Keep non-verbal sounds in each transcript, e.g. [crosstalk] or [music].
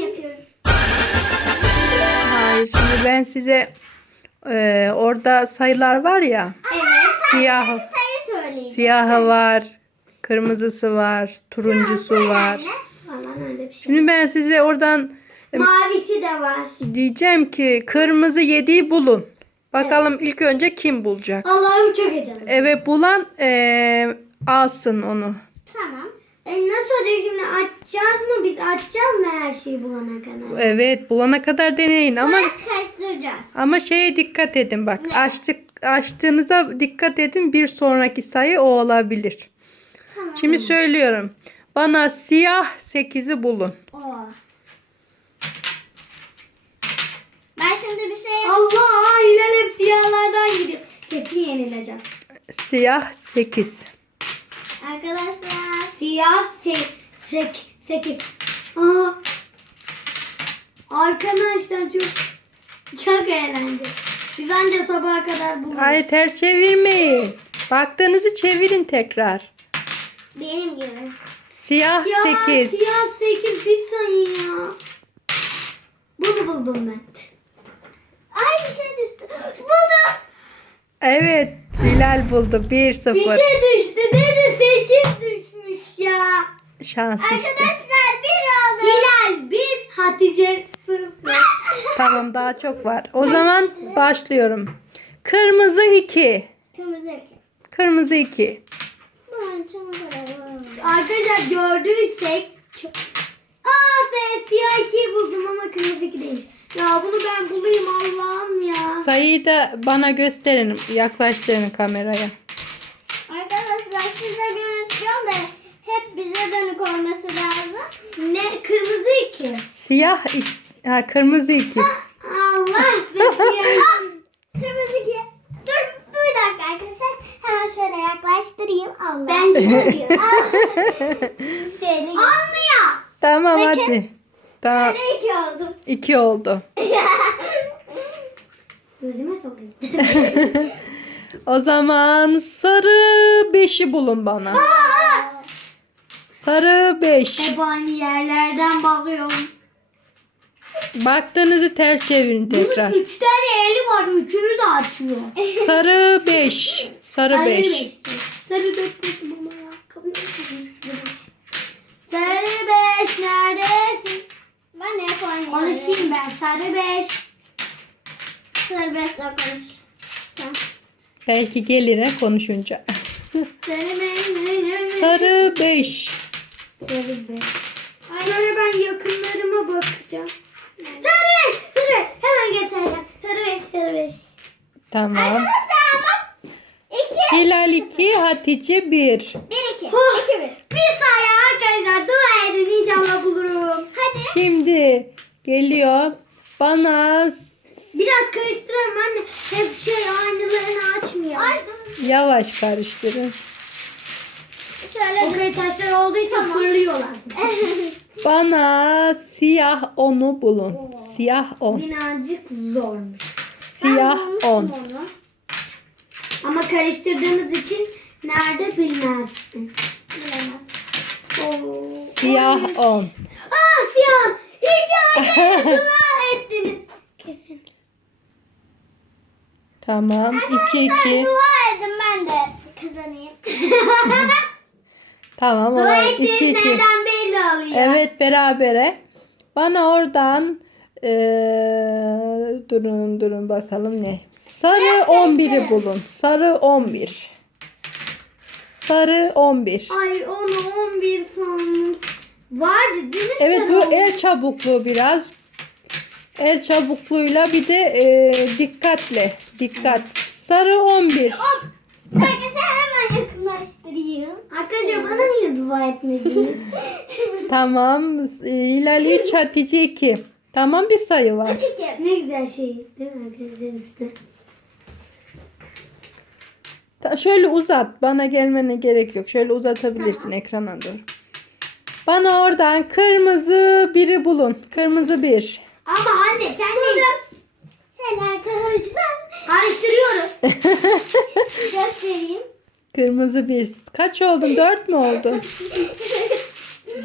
yapıyoruz? Hayır şimdi ben size e, orada sayılar var ya. Evet. Siyah. Siyahı var. Kırmızısı var. Turuncusu var. Şey. Şimdi ben size oradan Mavisi de var. diyeceğim ki kırmızı yediği bulun. Bakalım ilk önce kim bulacak? Allah'ım çok heyecanlı. Evet bulan e, alsın onu. Olacak şimdi açacağız mı biz açacağız mı her şeyi bulana kadar? Evet bulana kadar deneyin ama Sonra karıştıracağız. ama şeye dikkat edin bak. Açtık açtığınıza dikkat edin. Bir sonraki sayı o olabilir. Tamam. Şimdi söylüyorum. Bana siyah 8'i bulun. Oo. Ben şimdi bir şey Allah Hilal hep siyahlardan gidiyor. Kesin yenileceğim. Siyah 8. Arkadaşlar Siyah se sek sekiz. Aa. Arkadaşlar çok çok eğlendi. Biz anca sabaha kadar buluruz. Hayır ters çevirmeyin. Baktığınızı çevirin tekrar. benim gibi. Siyah Ya 8. siyah sekiz bir sayı ya. Bunu buldum ben. Ay bir şey düştü. Buldum. Evet Hilal buldu 1-0. Bir şey düştü dedi sekiz düşmüş ya. Şans işte. Arkadaşlar bir oldu. Hilal bir Hatice sıfır. [laughs] Tamam daha çok var. O zaman başlıyorum. Kırmızı 2. Kırmızı iki. Kırmızı 2. Ben çok seviyorum. Arkadaşlar gördüysek çok... Aa be siyah ikiyi buldum ama kırmızı iki değilmiş. Ya bunu ben bulayım Allah'ım ya. Sayıyı da bana gösterin. Yaklaştırın kameraya. Arkadaşlar size görüntüyorum da hep bize dönük olması lazım. Ne kırmızı iki. Siyah ik- ha, kırmızı 2. Allah iki. Kırmızı iki. Dur bir dakika arkadaşlar. Hemen şöyle yaklaştırayım. Allah. Ben. Şöyle [laughs] Olmuyor. Tamam hadi. Tamam. Ne iki oldu? 2 [laughs] oldu. Gözüme sok istedim. [laughs] O zaman sarı 5'i bulun bana. Sarı 5. Hep aynı yerlerden bakıyorum. Baktığınızı ters çevirin tekrar. Bunun üç tane eli var. Üçünü de açıyor. Sarı 5. Sarı Sarı 5. beş. Sarı dört beş mama ayakkabı. Sarı beş neredesin? Ben hep oynuyorum. Konuşayım ben. Sarı beş. Sarı besle konuş. Sen. Belki gelir ha konuşunca. Sarı beş. Sarı 5. Sarı beş. Şöyle ben yakınlarıma bakacağım. Sarı beş. Sarı beş. Hemen getireceğim. Sarı beş. Sarı beş. Tamam. Arkadaşlar ama iki. Hilal 2, Hatice 1. Bir iki. Huh. İki bir. Bir saniye arkadaşlar. Dua edin inşallah bulurum. Hadi. Şimdi geliyor. Bana s- Biraz karıştıralım anne. Hep şey aynalarını açmıyor. Ay. yavaş karıştırın. Şöyle O kadar taşlar olduğu için fırlıyorlar. [laughs] Bana siyah 10'u bulun. Siyah 10. Birazcık zormuş. Siyah bulmuştum 10. onu. Ama karıştırdığınız için nerede bilmezsin. Bilemez. Oo. Siyah 10. Aa siyah. İlk arkadaşlar [laughs] dua ettiniz. Kesin. Tamam. 2 2. Dua edin ben de kazanayım. [laughs] Tamam. Dua olay. 2 ettiğiniz 2. nereden belli oluyor. Evet berabere. Bana oradan eee, durun durun bakalım ne. Sarı 11'i bulun. Sarı 11. Sarı 11. Ay onu 11 sanmış. Vardı değil mi Evet sarı bu olan? el çabukluğu biraz. El çabukluğuyla bir de eee, dikkatle. Dikkat. Sarı 11. Arkadaşlar hemen yakınlaştırayım. Arkadaşlar etmediniz? [laughs] Tamam. Hilal 3 Hatice 2. Tamam bir sayı var. Çünkü ne güzel şey değil mi arkadaşlar işte. Ta- Şöyle uzat. Bana gelmene gerek yok. Şöyle uzatabilirsin ekrana doğru. Bana oradan kırmızı biri bulun. Kırmızı bir. Ama anne sen Buldum. Şöyle arkadaşlar. [laughs] karıştırıyoruz. [laughs] Göstereyim. Kırmızı bir. Kaç oldun? Dört mü oldun? [laughs]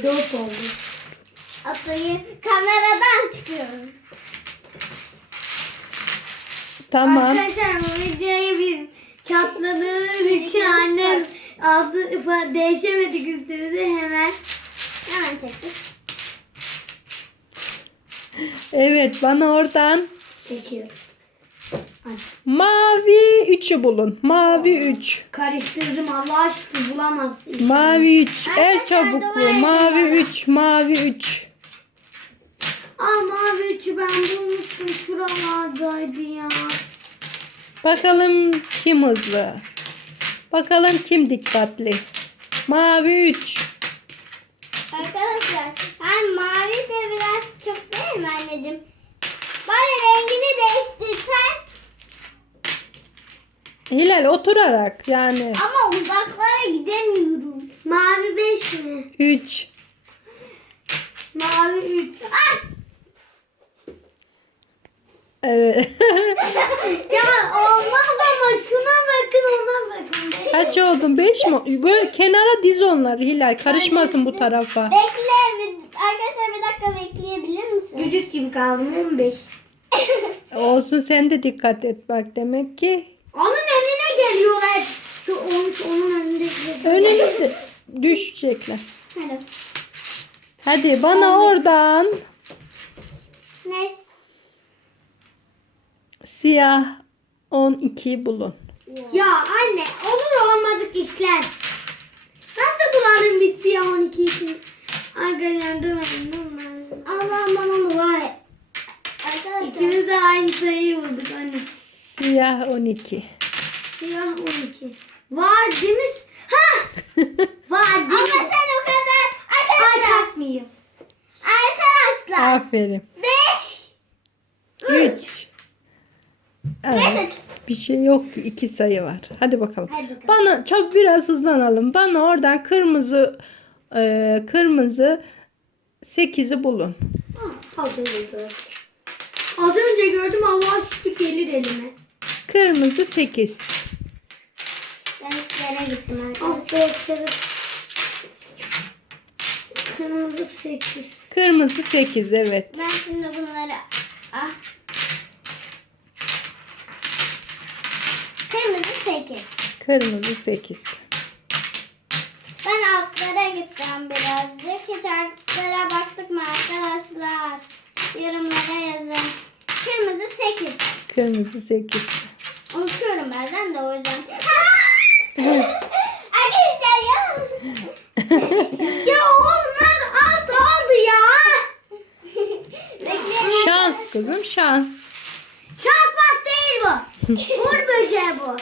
Dört oldu. Atayı kameradan çıkıyorum. Tamam. Arkadaşlar bu videoyu bir çatladığımız için annem aldı ifa- değişemedik üstümüze hemen. Hemen çektim. Evet bana oradan Çekiyoruz. Mavi 3'ü bulun. Mavi 3. Karıştırdım Allah'a şükür bulamazsın. Mavi 3. El çabuklu. Mavi bana. 3. Mavi 3. Aa mavi üçü ben bulmuştum şuralardaydı ya. Bakalım kim hızlı. Bakalım kim dikkatli. Mavi 3. Arkadaşlar ben mavi de biraz çok değil mi anneciğim? Bari rengini değiştirsen Hilal oturarak yani ama uzaklara gidemiyorum. Mavi beş mi? 3. Mavi üç. Ah! Evet. [laughs] Ya olmaz ama şuna bakın ona bakın. Beş. Kaç oldun? 5 mi? Böyle kenara diz onları Hilal. Karışmasın bu tarafa. Bekle bir- arkadaşlar bir dakika bekleyebilir misin? Cücük gibi kaldım 15. [laughs] Olsun sen de dikkat et bak demek ki. Onun önüne geliyor hep. Şu olmuş onun önünde. Önünüzde düşecekler. Hadi. Hadi bana oradan Ne? siyah 12 bulun. Ya anne olur olmadık işler. Nasıl bulalım biz siyah 12 için? Arkadaşlar dövelim bunlar. Allah'ım bana var. ya. Arkadaşlar. İkimiz de aynı sayıyı bulduk anne. Siyah 12. Siyah 12. Var değil mi? Ha! [laughs] Var değil Ama mi? sen o kadar. Ay Arkadaşlar. takmıyor. Arkadaşlar. Aferin. Beş. 3. Beş üç. Bir şey yok ki iki sayı var. Hadi bakalım. Hadi bakalım. Bana çok biraz hızlanalım. Bana oradan kırmızı e, kırmızı 8'i bulun. Az önce gördüm. Az önce gördüm Allah'a şükür gelir elime. Kırmızı 8. Yere gittim Ah arkadaşlar. be sarı. Kırmızı 8. Kırmızı 8 evet. Ben şimdi bunları ah. Kırmızı sekiz. Kırmızı 8. Ben altlara gittim birazcık. Hiç altlara baktık mı arkadaşlar? Yorumlara yazın. Kırmızı sekiz. Kırmızı 8. Unutuyorum bazen de o yüzden. Arkadaşlar ya. Ya olmaz alt oldu ya. Şans kızım şans. Şahbaz değil bu. Uğur böceği bu.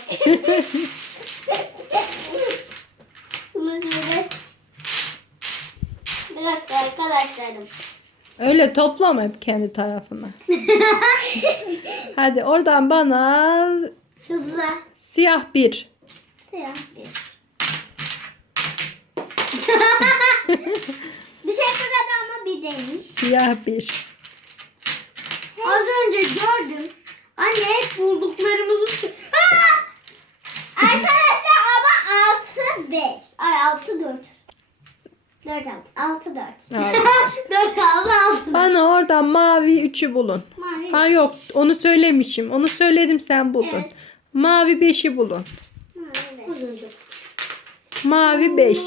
Bir dakika arkadaşlarım. Öyle toplama hep kendi tarafına. Hadi oradan bana Hızlı. siyah 1. [laughs] Siyah bir. bir şey fırladı ama bir değilmiş. Siyah 1. Az önce gördüm. Anne hep bulduklarımızı... Aa! Arkadaşlar ama 6 5. Ay 6 4. 4 6. 6 4. Dört aldı aldı. [laughs] Bana oradan mavi 3'ü bulun. Mavi. Ha yok onu söylemişim. Onu söyledim sen buldun. Evet. Mavi 5'i bulun. Mavi Az beş. önce. Mavi 5.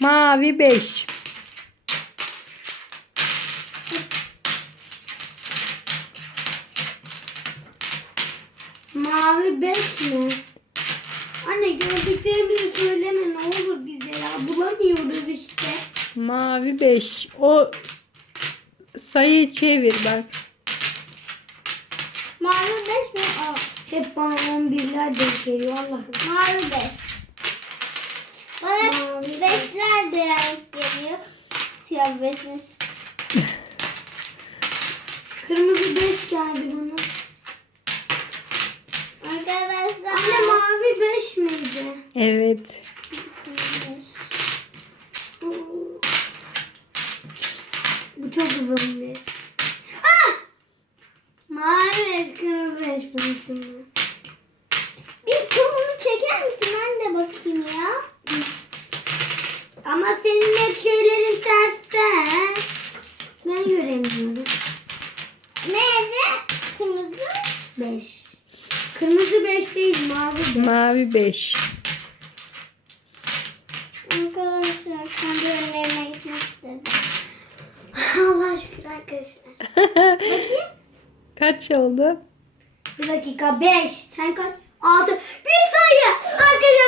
Mavi 5. Mavi 5 mi? Anne gördüklerimizi söyleme ne olur bize ya. Bulamıyoruz işte. Mavi 5. O sayıyı çevir bak. Mavi 5 mi? Aa, Hep bana 11'ler denk geliyor Allah'ım. mavi 5. Bana Mavi 5'ler de renk geliyor. Siyah 5'miş. Kırmızı 5 geldi bana. Arkadaşlar. Anne mavi 5 miydi? Evet. çok uzun bir. Ah! Mavi beş, beş ben. Bir kolunu çeker misin? Ben de bakayım ya. Ama senin hep şeylerin terste. Ben göremiyorum. Neydi? Kırmızı. Beş. Kırmızı beş değil, mavi beş. Mavi 5. Arkadaşlar kendi önlerine gitmek istedim. [laughs] Allah şükür arkadaşlar. [laughs] Kaç oldu? Bir dakika beş. Sen kaç? Altı. Bir saniye. Arkadaşlar.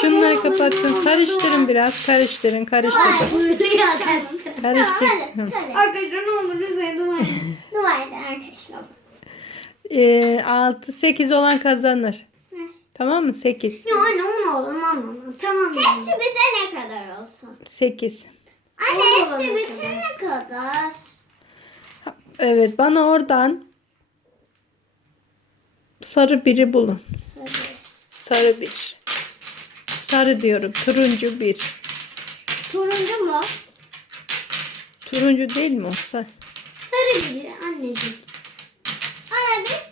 Şunları kapatın. Karıştırın biraz. Karıştırın. Karıştırın. Karıştır. Hadi söyle. Arkadaşlar ne olur lütfen dua edin. Dua edin arkadaşlar. Ee, 6 8 olan kazanır. Tamam mı? 8. Ya anne on olur on Tamam. Hepsi bitene kadar olsun. 8. Anne hepsi bitene kadar. Evet bana oradan sarı biri bulun. Söyle. Sarı bir. Sarı diyorum. Turuncu bir. Turuncu mu? Turuncu değil mi o? Sarı. Sarı bir anneciğim. Ana biz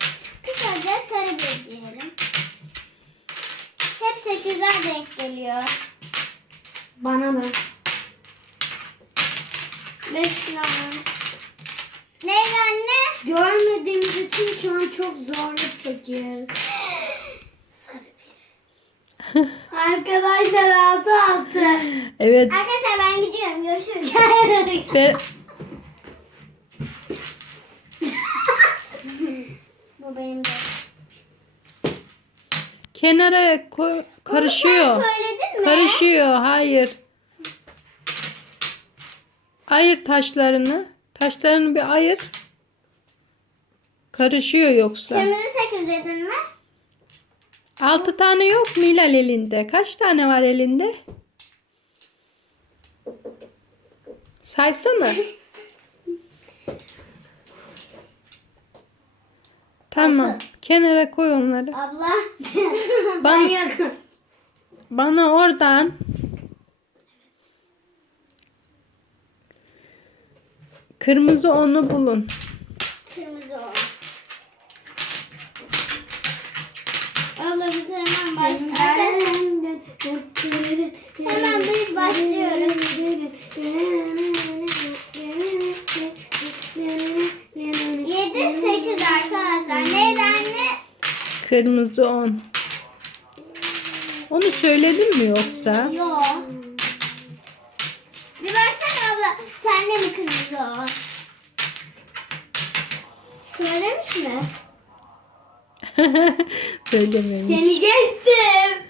kısaca sarı bir diyelim. Hep sekizler denk geliyor. Bana da. Beş tane. Neydi anne? Görmediğimiz için şu an çok zorluk çekiyoruz. [gasps] Sarı bir. [laughs] Arkadaşlar altı altı. Evet. Arkadaşlar ben gidiyorum. Görüşürüz. [laughs] Be- Bu benim de. kenara koy- karışıyor. Sen söyledin mi? Karışıyor. Hayır. Ayır taşlarını. Taşlarını bir ayır. Karışıyor yoksa. Kırmızı sekiz dedin mi? Altı tane yok mu Hilal elinde? Kaç tane var elinde? Saysana. Tamam. Kenara koy onları. Abla. Bana, Manyak. bana oradan kırmızı onu bulun. Kırmızı o. Abla biz hemen başlıyoruz. Hemen biz başlıyoruz. Yedi sekiz arkadaşlar. Neydi anne? Kırmızı on. Onu söyledim mi yoksa? Yok. Sende mi kırmızı o? Söylemiş mi? [laughs] Söylememiş. Seni geçtim.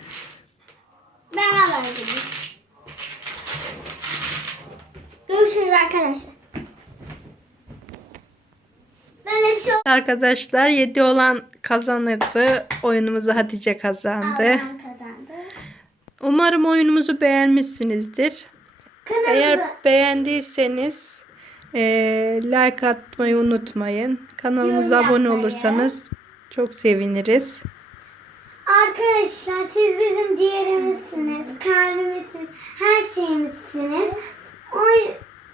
Ben gideyim. Görüşürüz arkadaşlar. Böyle bir şey Arkadaşlar 7 olan kazanırdı. Oyunumuzu Hatice kazandı. Kazandı. Umarım oyunumuzu beğenmişsinizdir. Eğer beğendiyseniz eee, like atmayı unutmayın. Kanalımıza Yorum abone yapmayı. olursanız çok seviniriz. Arkadaşlar siz bizim ciğerimizsiniz, kalbimizsiniz, her şeyimizsiniz. O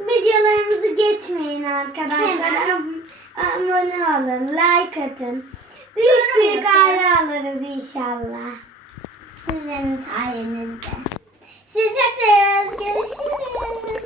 videolarımızı geçmeyin arkadaşlar. Ab- Abone olun, like atın. Büyük büyük aile alırız inşallah. Sizlerin sayenizde. Sizce Görüşürüz.